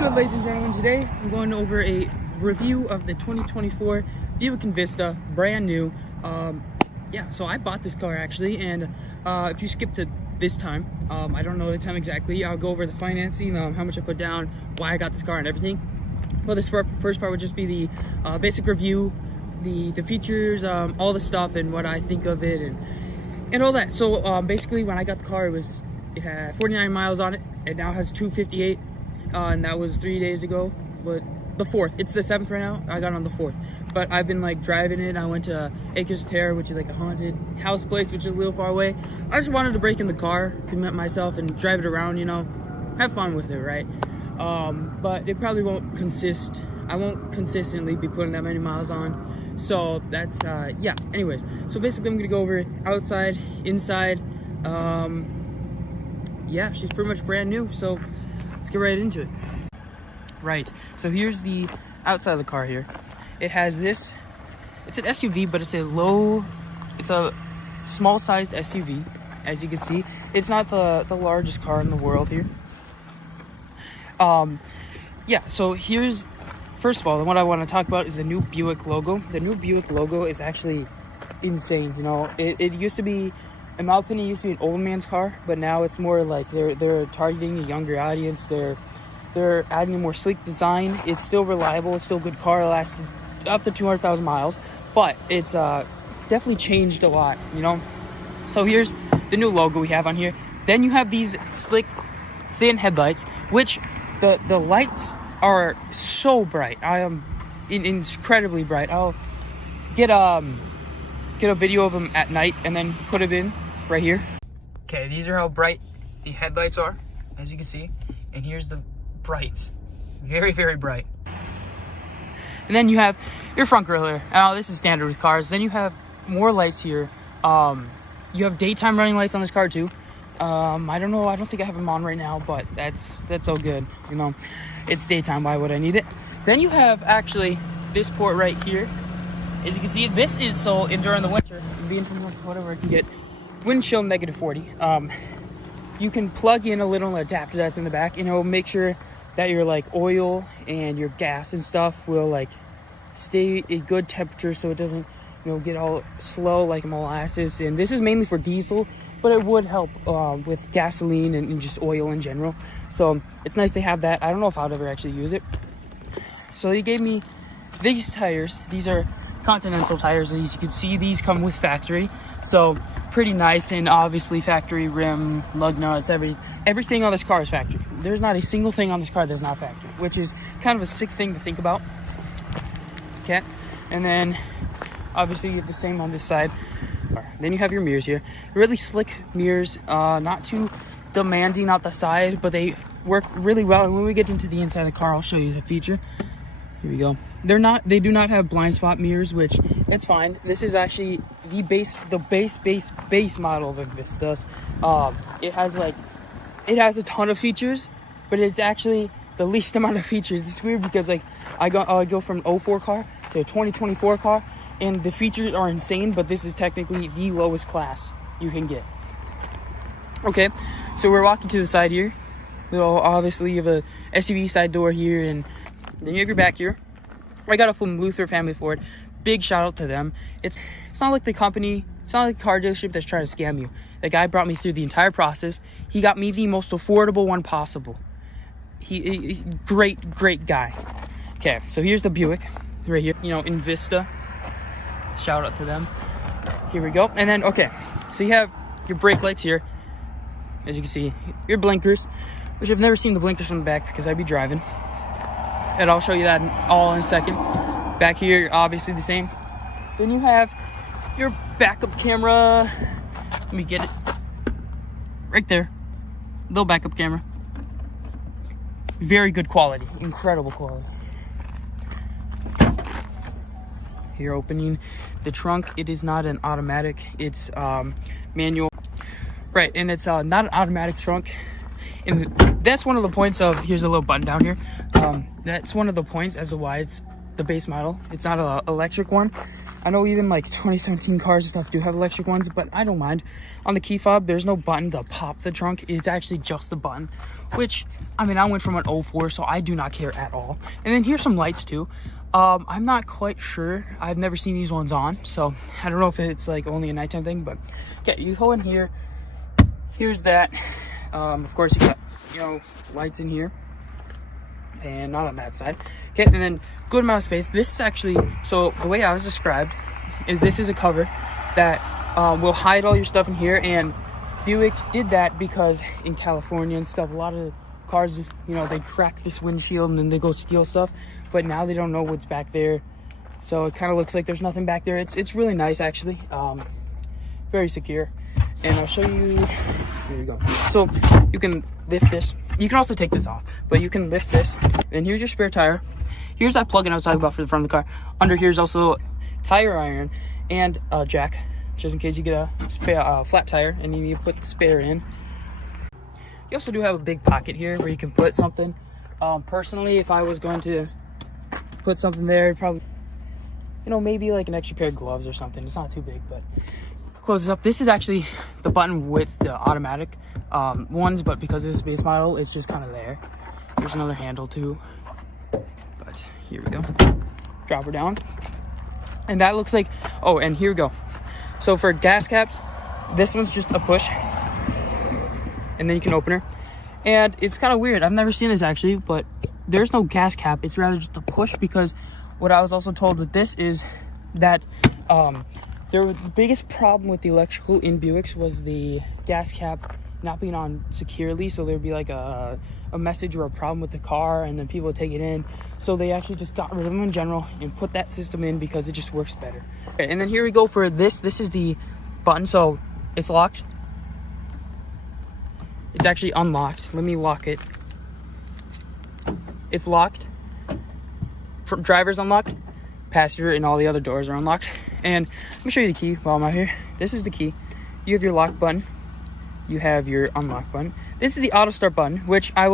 good, ladies and gentlemen? Today I'm going over a review of the 2024 Buick Envista, brand new. So I bought this car actually, and if you skip to this time, I don't know the time exactly, I'll go over the financing, how much I put down, why I got this car and everything. Well, this first part would just be the basic review, the features, all the stuff and what I think of it and all that. So basically when I got the car, it had 49 miles on it. It now has 258. And that was 3 days ago, but the 4th. It's the 7th right now. I got on the 4th. But I've been like driving it. I went to Acres of Terror, which is like a haunted house place, which is a little far away. I just wanted to break in the car to meet myself and drive it around, you know, have fun with it, right? But it probably won't consist. I won't consistently be putting that many miles on. So that's, yeah. Anyways, so basically I'm gonna go over outside, inside. Yeah, she's pretty much brand new. So let's get right into it. Right, so here's the outside of the car here. It has this, it's an SUV, but it's a small-sized SUV, as you can see. It's not the largest car in the world here. Yeah, so here's, first of all, what I want to talk about is the new Buick logo. The new Buick logo is actually insane, you know. It used to be, in my opinion, it used to be an old man's car, but now it's more like they're targeting a younger audience. They're adding a more sleek design. It's still reliable. It's still a good car. It lasted up to 200,000 miles, but it's definitely changed a lot, you know. So here's the new logo we have on here. Then you have these slick, thin headlights, which the lights are so bright. I am incredibly bright. I'll get a video of them at night and then put it in right here. Okay, these are how bright the headlights are, as you can see. And here's the brights. Very, very bright. And then you have your front grille here. Oh, this is standard with cars. Then you have more lights here. You have daytime running lights on this car too. I don't know, I don't think I have them on right now, but that's all good, you know. It's daytime, why would I need it? Then you have actually this port right here. As you can see, this is so during the winter, being from whatever, it can get wind chill -40. You can plug in a little adapter that's in the back, and it will make sure that your like oil and your gas and stuff will like stay a good temperature, so it doesn't, you know, get all slow like molasses. And this is mainly for diesel, but it would help with gasoline and just oil in general. So it's nice to have that. I don't know if I'd ever actually use it. So they gave me these tires. These are Continental tires. As you can see, these come with factory, so pretty nice. And obviously factory rim, lug nuts, everything on this car is factory. There's not a single thing on this car that's not factory, which is kind of a sick thing to think about. Okay, and then obviously you have the same on this side. Then you have your mirrors here, really slick mirrors, not too demanding out the side, but they work really well. And when we get into the inside of the car, I'll show you the feature. Here we go. They do not have blind spot mirrors, which it's fine. This is actually the base model of Envista. It has a ton of features, but it's actually the least amount of features. It's weird because like I go from an 04 car to a 2024 car, and the features are insane, but this is technically the lowest class you can get. Okay, so we're walking to the side here. Well, obviously you have a SUV side door here, and then you have your back here. I got it from Luther Family Ford. Big shout out to them. It's not like the company, it's not like a car dealership that's trying to scam you. The guy brought me through the entire process. He got me the most affordable one possible. He great guy. Okay, so here's the Buick right here. You know, Envista. Shout out to them. Here we go. And then, okay, so you have your brake lights here. As you can see, your blinkers, which I've never seen the blinkers from the back because I'd be driving. And I'll show you that all in a second. Back here, obviously the same. Then you have your backup camera. Let me get it. Right there. Little backup camera. Very good quality. Incredible quality. Here, opening the trunk. It is not an automatic. It's manual. Right, and it's not an automatic trunk. And that's one of the points of, here's a little button down here. That's one of the points as to why it's the base model. It's not an electric one. I know even like 2017 cars and stuff do have electric ones, but I don't mind. On the key fob, there's no button to pop the trunk. It's actually just a button, which, I mean, I went from an 04, so I do not care at all. And then here's some lights too. I'm not quite sure. I've never seen these ones on, so I don't know if it's like only a nighttime thing, but okay, you go in here. Here's that. Of course, you got, you know, lights in here. And not on that side. Okay, and then good amount of space. This is actually, so the way I was described is this is a cover that will hide all your stuff in here, and Buick did that because in California and stuff, a lot of cars, you know, they crack this windshield and then they go steal stuff, but now they don't know what's back there, so it kind of looks like there's nothing back there. It's really nice, actually. Very secure. And I'll show you, here we go. So you can lift this. You can also take this off, but you can lift this. And here's your spare tire. Here's that plug-in I was talking about for the front of the car. Under here is also tire iron and a jack, just in case you get a flat tire and you need to put the spare in. You also do have a big pocket here where you can put something. Personally, if I was going to put something there, probably, you know, maybe like an extra pair of gloves or something. It's not too big, but close this up. This is actually the button with the automatic ones, but because it's base model, it's just kind of there. There's another handle too, but here we go. Drop her down, and that looks like, oh, and here we go. So for gas caps, this one's just a push, and then you can open her. And it's kind of weird. I've never seen this actually, but there's no gas cap. It's rather just a push, because what I was also told with this is that the biggest problem with the electrical in Buicks was the gas cap not being on securely, so there'd be like a message or a problem with the car, and then people would take it in. So they actually just got rid of them in general and put that system in because it just works better. Okay, and then here we go for this. This is the button, so it's locked. It's actually unlocked. Let me lock it. It's locked. Driver's unlocked. Passenger and all the other doors are unlocked. And let me show you the key while I'm out here. This is the key. You have your lock button. You have your unlock button. This is the auto start button, which I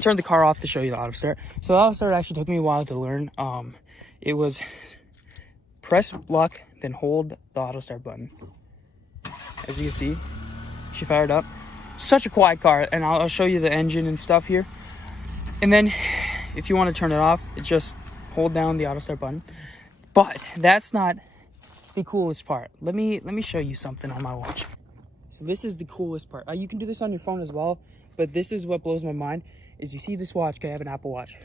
turned the car off to show you the auto start. So the auto start actually took me a while to learn. It was press lock, then hold the auto start button. As you can see, she fired up. Such a quiet car, and I'll show you the engine and stuff here. And then if you want to turn it off, it just hold down the auto start button. But that's not the coolest part. Let me show you something on my watch. So this is the coolest part. You can do this on your phone as well, but this is what blows my mind. Is you see this watch? I have an Apple Watch.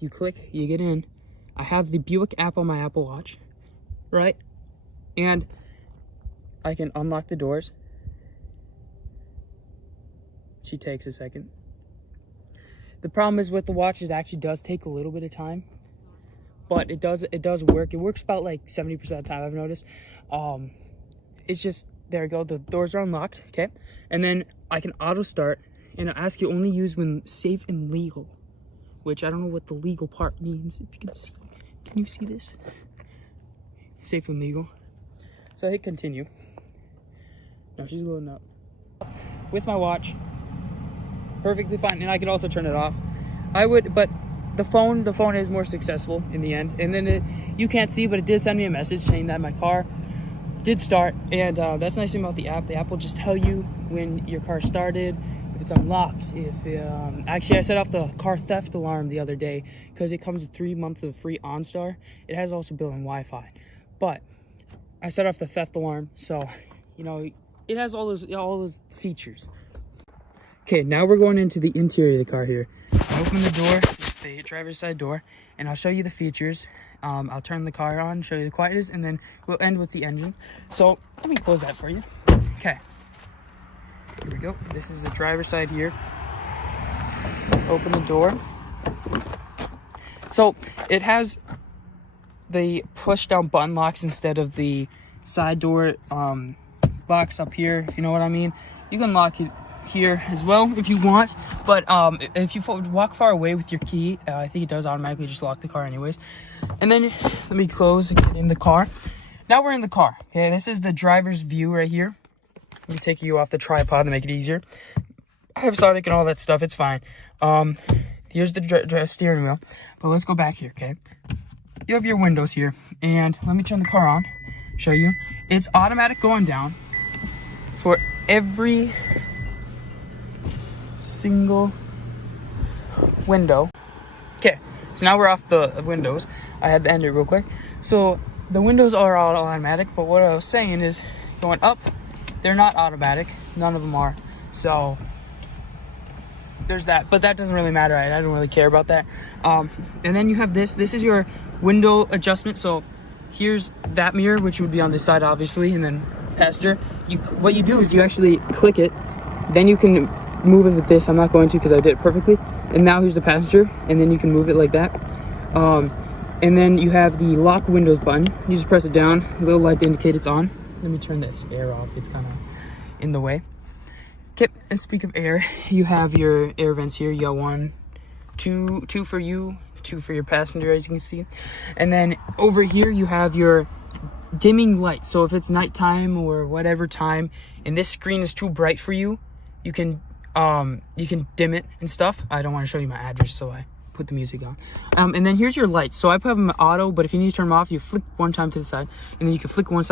You click, you get in. I have the Buick app on my Apple Watch, right? And I can unlock the doors. She takes a second. The problem is with the watch, it actually does take a little bit of time, but it does work. It works about like 70% of the time, I've noticed. It's just, there we go, the doors are unlocked, okay? And then I can auto start, and it'll ask you only use when safe and legal, which I don't know what the legal part means. If you can see, can you see this? Safe and legal. So I hit continue. Now she's loading up. With my watch, perfectly fine, and I can also turn it off. But the phone is more successful in the end. And then you can't see, but it did send me a message saying that my car did start, and that's the nice thing about the app. The app will just tell you when your car started, if it's unlocked, if actually I set off the car theft alarm the other day because it comes with 3 months of free OnStar. It has also built-in Wi-Fi, but I set off the theft alarm, so you know it has all those features. Okay, now we're going into the interior of the car here. I open the door, it's the driver's side door, and I'll show you the features. I'll turn the car on, show you the quietness, and then we'll end with the engine. So let me close that for you. Okay, here we go. This is the driver's side here. Open the door. So it has the push down button locks instead of the side door locks up here, if you know what I mean. You can lock it here as well if you want, but if you walk far away with your key, I think it does automatically just lock the car anyways. And then let me close and get in the car. Now we're in the car. Okay, this is the driver's view right here. Let me take you off the tripod to make it easier. I have Sonic and all that stuff, it's fine. Here's the steering wheel, but let's go back here. Okay, you have your windows here, and let me turn the car on, show you. It's automatic going down for every single window. Okay, so now we're off the windows. I had to end it real quick. So the windows are all automatic, but what I was saying is going up, they're not automatic. None of them are. So there's that, but that doesn't really matter. I don't really care about that. And then you have this is your window adjustment. So here's that mirror, which would be on this side obviously, and then passenger. What you do is you actually click it, then you can move it with this. I'm not going to because I did it perfectly. And now here's the passenger, and then you can move it like that. And then you have the lock windows button. You just press it down, a little light to indicate it's on. Let me turn this air off, it's kind of in the way. Okay, and speak of air, you have your air vents here. You got one, two for you, two for your passenger, as you can see. And then over here you have your dimming light. So if it's nighttime or whatever time and this screen is too bright for you, you can dim it and stuff. I don't want to show you my address, so I put the music on. And then here's your lights. So I put them auto, but if you need to turn them off, you flick one time to the side, and then you can flick one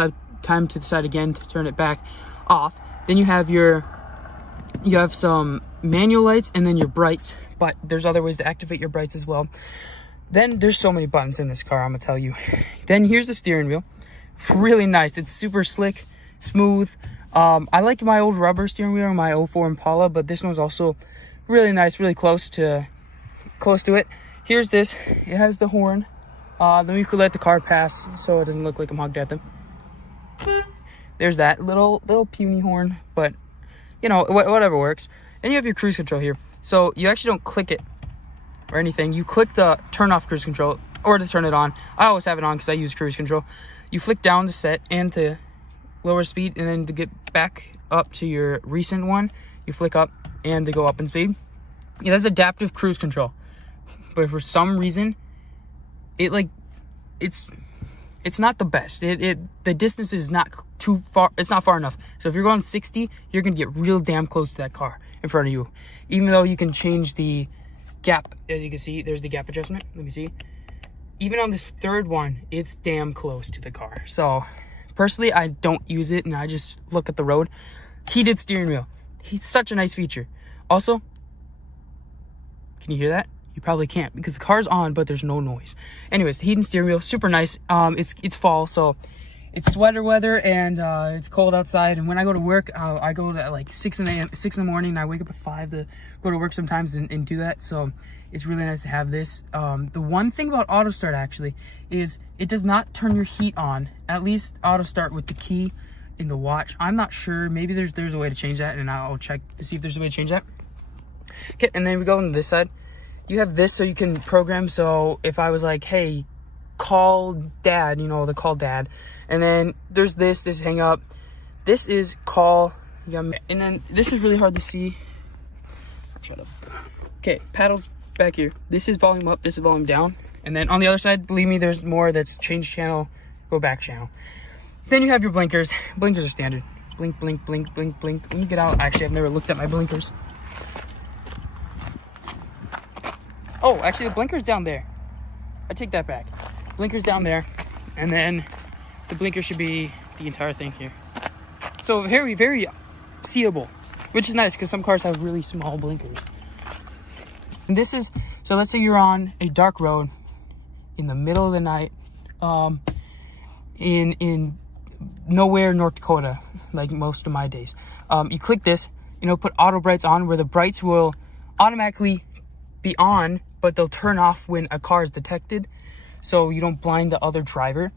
time to the side again to turn it back off. Then you have some manual lights and then your brights, but there's other ways to activate your brights as well. Then there's so many buttons in this car, I'm gonna tell you. Then here's the steering wheel. Really nice. It's super slick, smooth. I like my old rubber steering wheel, my 04 Impala, but this one's also really nice, really close to it. Here's this. It has the horn. Then you could let the car pass so it doesn't look like I'm hugged at them. There's that little puny horn, but you know, whatever works. Then you have your cruise control here. So you actually don't click it or anything. You click the turn off cruise control or to turn it on. I always have it on because I use cruise control. You flick down to set and to lower speed, and then to get back up to your recent one, you flick up and to go up in speed. It has adaptive cruise control, but for some reason, it's not the best. The distance is not too far. It's not far enough. So if you're going 60, you're gonna get real damn close to that car in front of you. Even though you can change the gap, as you can see, there's the gap adjustment. Let me see. Even on this third one, it's damn close to the car. So personally, I don't use it and I just look at the road. Heated steering wheel. It's such a nice feature. Also, can you hear that? You probably can't because the car's on, but there's no noise. Anyways, heated steering wheel, super nice. It's fall, so it's sweater weather and it's cold outside. And when I go to work, I go to like 6 in the morning. And I wake up at 5 to go to work sometimes and do that. So it's really nice to have this. The one thing about auto start actually is it does not turn your heat on. At least auto start with the key in the watch. I'm not sure. Maybe there's a way to change that, and I'll check to see if there's a way to change that. Okay, and then we go on this side. You have this so you can program. So if I was like, hey, call dad, you know, the call dad. And then there's this hang up. This is call. And then this is really hard to see. Shut up. Okay, paddles back here. This is volume up, this is volume down. And then on the other side, believe me, there's more. That's change channel, go back channel. Then you have your blinkers. Blinkers are standard. Blink, blink, blink, blink, blink. Let me get out. Actually, I've never looked at my blinkers. Oh, actually, the blinker's down there. I take that back. Blinker's down there. And then the blinker should be the entire thing here. So very, very seeable, which is nice because some cars have really small blinkers. And this is, so let's say you're on a dark road in the middle of the night, in nowhere, North Dakota, like most of my days. You click this, put auto brights on, where the brights will automatically be on, but they'll turn off when a car is detected, so you don't blind the other driver,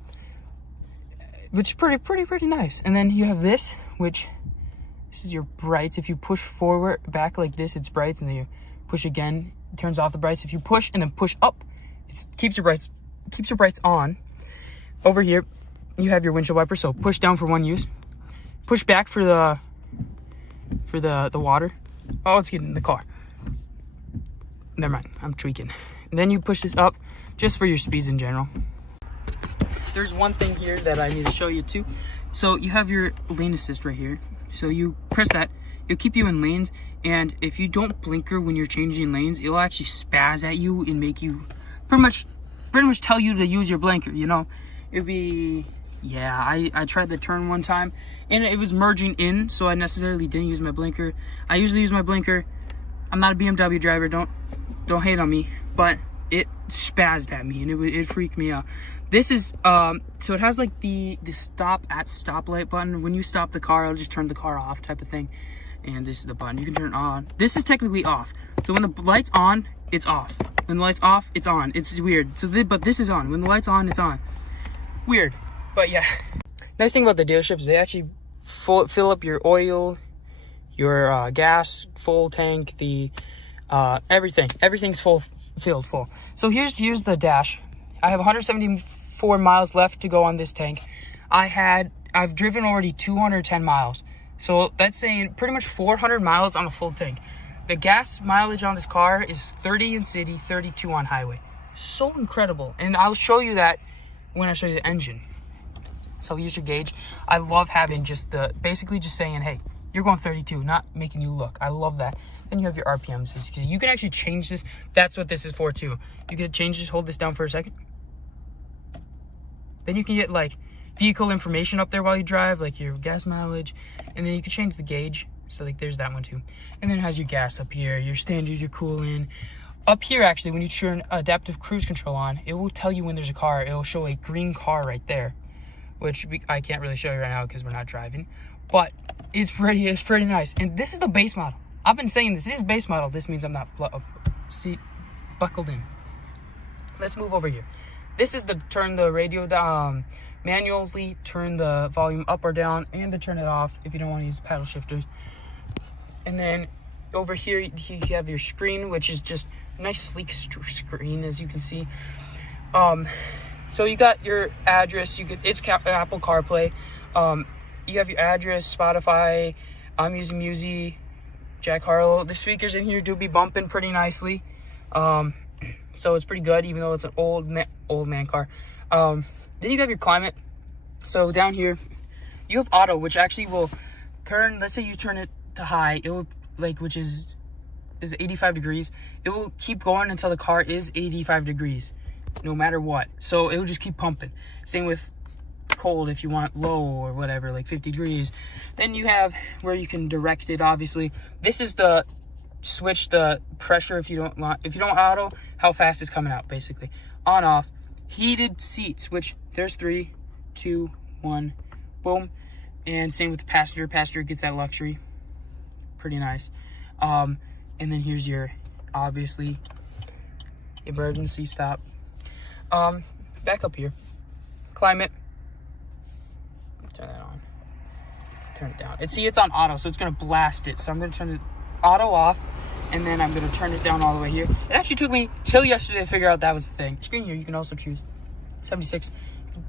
which is pretty nice. And then you have this, which this is your brights. If you push forward back like this, it's brights, and then you push again, it turns off the brights. If you push and then push up, it keeps your brights on. Over here you have your windshield wiper, so push down for one use, push back for the water. Oh, it's getting in the car. Never mind, I'm tweaking. And then you push this up just for your speeds in general. There's one thing here that I need to show you too. So you have your lane assist right here. So you press that, it'll keep you in lanes, and if you don't blinker when you're changing lanes, it'll actually spaz at you and make you pretty much tell you to use your blinker, It'd be, yeah, I tried the turn one time and it was merging in, so I necessarily didn't use my blinker. I usually use my blinker. I'm not a BMW driver. Don't hate on me, but it spazzed at me and it freaked me out. This is so it has like the stop at stoplight button. When you stop the car, it'll just turn the car off type of thing. And this is the button you can turn it on. This is technically off. So when the light's on, it's off. When the light's off, it's on. It's weird. So but this is on. When the light's on, it's on. Weird, but yeah. Nice thing about the dealerships, they actually fill up your oil, your gas, full tank, the everything's filled full. So here's the dash. I have 174 miles left to go on this tank. I've driven already 210 miles. So that's saying pretty much 400 miles on a full tank. The gas mileage on this car is 30 in city, 32 on highway. So incredible. And I'll show you that when I show you the engine. So here's your gauge. I love having basically just saying, hey, you're going 32, not making you look. I love that. Then you have your RPMs. You can actually change this. That's what this is for too. You can change this, hold this down for a second. Then you can get like vehicle information up there while you drive, like your gas mileage. And then you can change the gauge. So like there's that one too. And then it has your gas up here, your standard, your coolant. Up here, actually, when you turn adaptive cruise control on, it will tell you when there's a car. It will show a green car right there, which I can't really show you right now because we're not driving. But it's pretty nice. And this is the base model. I've been saying this is base model. This means I'm not seat buckled in. Let's move over here. This is the turn the radio down, manually turn the volume up or down, and to turn it off if you don't want to use paddle shifters. And then over here you have your screen, which is just a nice sleek screen, as you can see. So you got your address. It's Apple CarPlay. You have your address, Spotify. I'm using Musi, Jack Harlow. The speakers in here do be bumping pretty nicely. So it's pretty good, even though it's an old man car. Then you have your climate. So down here, you have auto, which actually will turn. Let's say you turn it to high. It will which is 85 degrees. It will keep going until the car is 85 degrees, no matter what. So it will just keep pumping. Same with cold if you want low or whatever, like 50 degrees. Then you have where you can direct it. Obviously, this is the switch the pressure if you don't want auto, how fast it's coming out, basically. On off. Heated seats, which there's 3, 2, 1, boom. And same with the passenger gets that luxury, pretty nice. And then here's your obviously emergency stop. Back up here, climate, turn that on, turn it down. It's on auto, so it's gonna blast it. So I'm gonna turn it auto off, and then I'm gonna turn it down all the way here. It actually took me till yesterday to figure out that was a thing. Screen here, you can also choose 76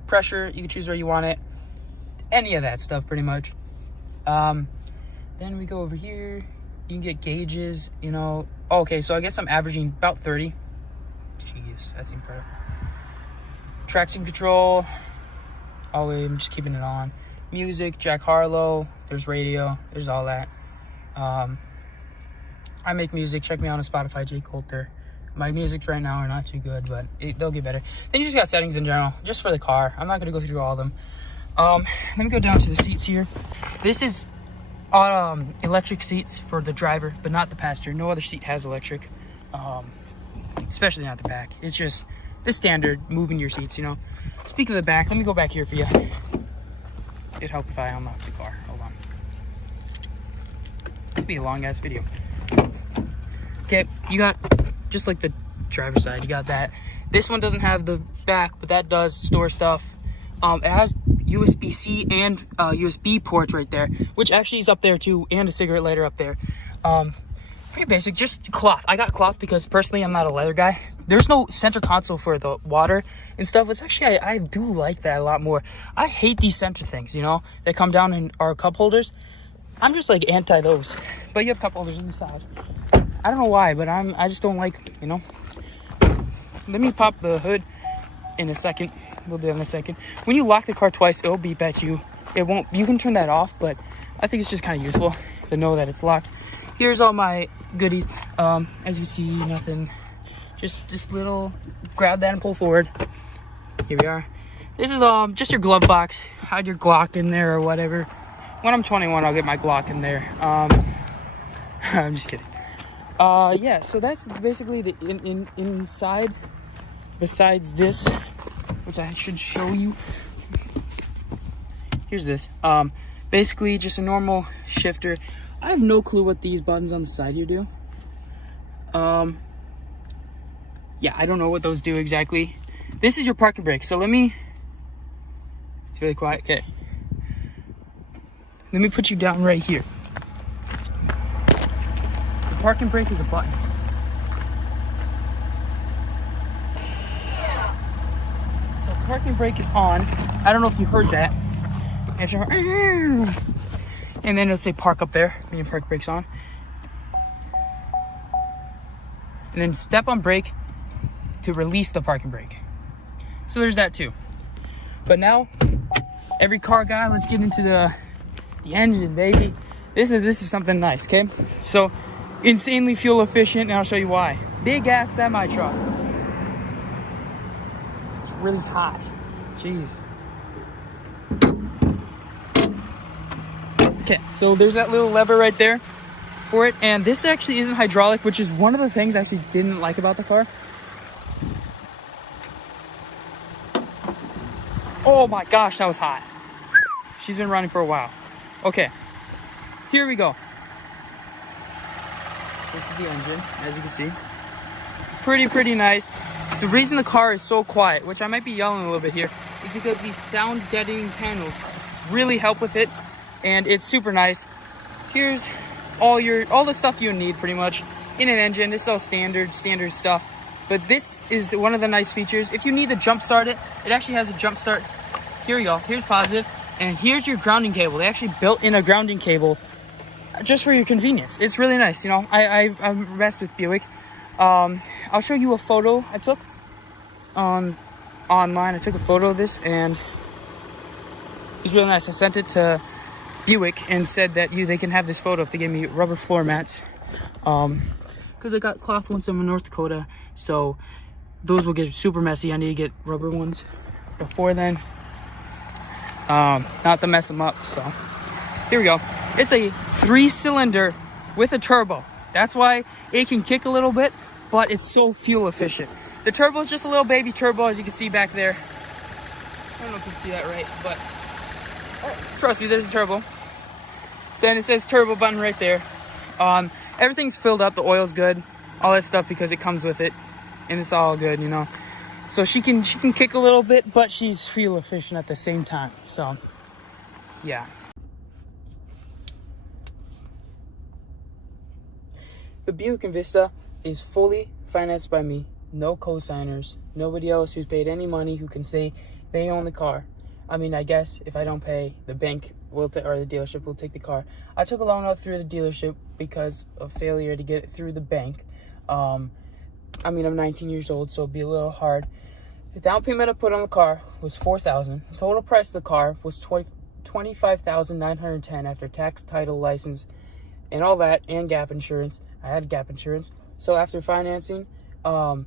pressure. You can choose where you want it, any of that stuff pretty much. Then we go over here. You can get gauges, you know. Okay, so I guess I'm averaging about 30. Jeez, that's incredible. Traction control. Oh, I'm just keeping it on. Music, Jack Harlow. There's radio. There's all that. I make music. Check me out on Spotify, J. Coulter. My musics right now are not too good, but they'll get better. Then you just got settings in general, just for the car. I'm not going to go through all of them. Let me go down to the seats here. This is electric seats for the driver, but not the passenger. No other seat has electric, especially not the back. It's just the standard moving your seats, you know. Speaking of the back, let me go back here for you. It'd help if I unlock the car. Hold on. It'd be a long ass video. Okay, you got just like the driver's side. You got that. This one doesn't have the back, but that does store stuff. It has USB-C and USB ports right there, which actually is up there too, and a cigarette lighter up there. Pretty basic, just cloth. I got cloth because personally I'm not a leather guy. There's no center console for the water and stuff. It's actually, I do like that a lot more. I hate these center things, you know, that come down in our cup holders. I'm just like anti those, but you have cup holders on the side. I don't know why, but I just don't like, you know. Let me pop the hood in a second. We'll do that in a second. When you lock the car twice, it'll beep at you. It won't, you can turn that off, but I think it's just kind of useful to know that it's locked. Here's all my goodies. As you see, nothing. Just little, grab that and pull forward. Here we are. This is just your glove box. Hide your Glock in there or whatever. When I'm 21, I'll get my Glock in there. I'm just kidding. Yeah, so that's basically the inside. Besides this, which I should show you. Here's this. Basically just a normal shifter. I have no clue what these buttons on the side here do. Yeah, I don't know what those do exactly. This is your parking brake. So it's really quiet. Okay. Let me put you down right here. The parking brake is a button. So parking brake is on. I don't know if you heard that. And then it'll say park up there, meaning park brake's on. And then step on brake to release the parking brake. So there's that too. But now, every car guy, let's get into the engine, baby. This is something nice, okay? So, insanely fuel efficient, and I'll show you why. Big ass semi truck. It's really hot. Jeez. Okay, so there's that little lever right there for it, and this actually isn't hydraulic, which is one of the things I actually didn't like about the car. Oh my gosh, that was hot. She's been running for a while. Okay, here we go. This is the engine, as you can see. Pretty nice. So the reason the car is so quiet, which I might be yelling a little bit here, is because these sound deadening panels really help with it. And it's super nice. Here's all the stuff you need pretty much in an engine. This is all standard stuff. But this is one of the nice features. If you need to jump start it, it actually has a jump start. Here you go. Here's positive. And here's your grounding cable. They actually built in a grounding cable just for your convenience. It's really nice. You know, I'm messed with Buick. I'll show you a photo I took online. I took a photo of this and it's really nice. I sent it to Buick and said that they can have this photo if they gave me rubber floor mats, because I got cloth ones in North Dakota, so those will get super messy. I need to get rubber ones before then, not to mess them up. So here we go. It's a 3-cylinder with a turbo. That's why it can kick a little bit, but it's so fuel efficient. The turbo is just a little baby turbo, as you can see back there. I don't know if you can see that right, but trust me, there's a turbo. So, and it says turbo button right there. Everything's filled up, the oil's good, all that stuff, because it comes with it, and it's all good, you know. So she can kick a little bit, but she's fuel efficient at the same time. So yeah. The Buick Envista is fully financed by me. No co-signers, nobody else who's paid any money who can say they own the car. I mean, I guess if I don't pay, the bank will or the dealership will take the car. I took a loan out through the dealership because of failure to get it through the bank. I mean, I'm 19 years old, so it'll be a little hard. The down payment I put on the car was $4,000. Total price of the car was $25,910 after tax, title, license, and all that, and gap insurance. I had gap insurance. So after financing, and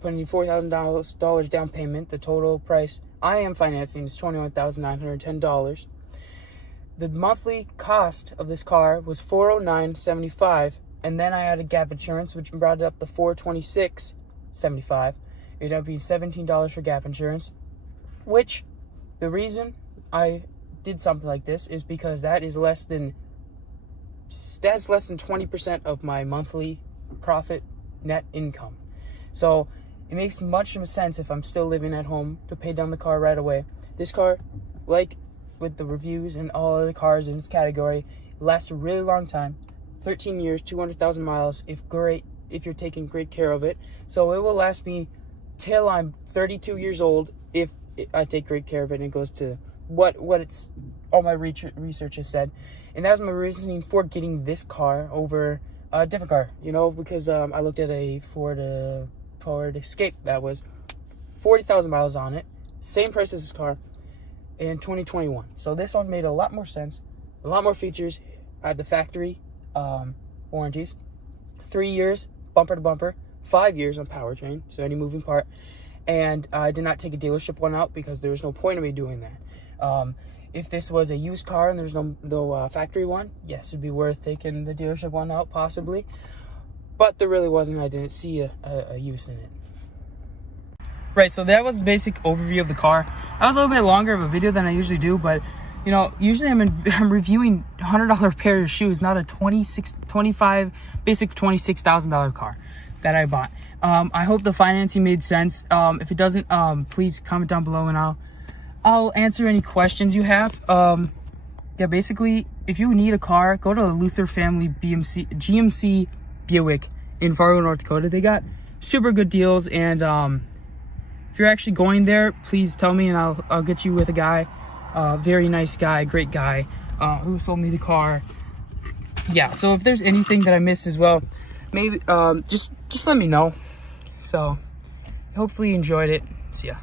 putting $4,000 down payment, the total price I am financing is $21,910. The monthly cost of this car was $409.75, and then I added gap insurance, which brought it up to $426.75. It ended up being $17 for gap insurance, which the reason I did something like this is because that's less than 20% of my monthly profit net income. So it makes much of sense if I'm still living at home to pay down the car right away. This car, like with the reviews and all other cars in its category, lasts a really long time. 13 years, 200,000 miles, if you're taking great care of it. So it will last me till I'm 32 years old if I take great care of it and it goes to what it's all my research has said. And that's my reasoning for getting this car over a different car, you know, because I looked at a Ford Escape that was 40,000 miles on it, same price as this car, in 2021. So this one made a lot more sense, a lot more features. I have the factory warranties, 3 years bumper to bumper, 5 years on powertrain, so any moving part. And I did not take a dealership one out because there was no point of me doing that. If this was a used car and there's no factory one, yes, it'd be worth taking the dealership one out, possibly. but there really wasn't. I didn't see a use in it. Right, so that was the basic overview of the car. That was a little bit longer of a video than I usually do, but you know, usually I'm reviewing $100 pair of shoes, not a basic $26,000 car that I bought. I hope the financing made sense. If it doesn't, please comment down below and I'll answer any questions you have. Yeah, basically, if you need a car, go to the Luther Family GMC Buick in Fargo, North Dakota. They got super good deals, and if you're actually going there, please tell me and I'll get you with a guy, very nice guy, great guy, who sold me the car. Yeah, so if there's anything that I missed as well, maybe just let me know. So hopefully you enjoyed it. See ya.